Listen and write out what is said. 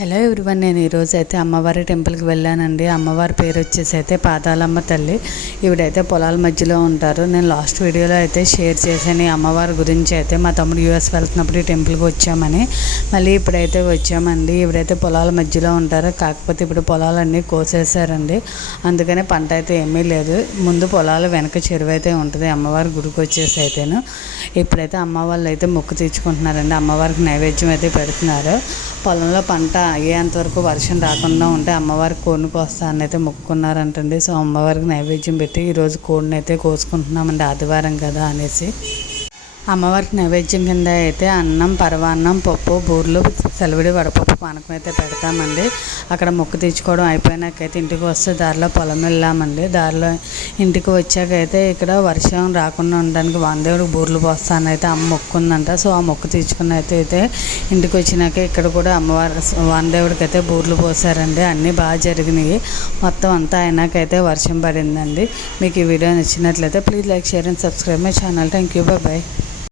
Hello everyone, నేను ఈరోజు అయితే అమ్మవారి టెంపుల్కి వెళ్ళానండి. అమ్మవారి పేరు వచ్చేసి అయితే పాతాళమ్మ తల్లి. ఈవిడైతే పొలాల మధ్యలో ఉంటారు. నేను లాస్ట్ వీడియోలో అయితే షేర్ చేశాను ఈ అమ్మవారి గురించి. అయితే మా తమ్ముడు యూఎస్ వెళ్తున్నప్పుడు ఈ టెంపుల్కి వచ్చామని, మళ్ళీ ఇప్పుడైతే వచ్చామండి. ఈవిడైతే పొలాల మధ్యలో ఉంటారు. కాకపోతే ఇప్పుడు పొలాలన్నీ కోసేసారండి, అందుకనే పంట అయితే ఏమీ లేదు. ముందు పొలాల వెనక చెరువు అయితే ఉంటుంది అమ్మవారి గుడికి వచ్చేసి అయితేను. ఇప్పుడైతే అమ్మ వాళ్ళు అయితే మొక్కు తీర్చుకుంటున్నారండి. అమ్మవారికి నైవేద్యం అయితే పెడుతున్నారు. పొలంలో పంట అయ్యేంతవరకు వర్షం రాకుండా ఉంటే అమ్మవారికి కోడిని కోస్తానని అయితే మొక్కుకున్నారంటండి. సో అమ్మవారికి నైవేద్యం పెట్టి ఈరోజు కోడిని అయితే కోసుకుంటున్నామండి, ఆదివారం కదా అనేసి. అమ్మవారికి నైవేద్యం కింద అయితే అన్నం, పరవాన్నం, పప్పు, బూర్లు, సెలవిడి, వడపప్పు, పానకం అయితే పెడతామండి. అక్కడ మొక్కు తెచ్చుకోవడం అయిపోయినాకైతే ఇంటికి వస్తే దారిలో పొలం వెళ్ళామండి. దారిలో ఇంటికి వచ్చాకైతే ఇక్కడ వర్షం రాకుండా ఉండడానికి వానదేవుడికి బూర్లు పోస్తానైతే అమ్మ మొక్కుందంట. సో ఆ మొక్కు తీర్చుకుని అయితే ఇంటికి వచ్చినాక ఇక్కడ కూడా అమ్మవారి వానదేవుడికి అయితే బూర్లు పోసారండి. అన్నీ బాగా జరిగినాయి. మొత్తం అంతా అయినాకైతే వర్షం పడిందండి. మీకు ఈ వీడియో నచ్చినట్లయితే please like, share and subscribe my channel. Thank you, bye.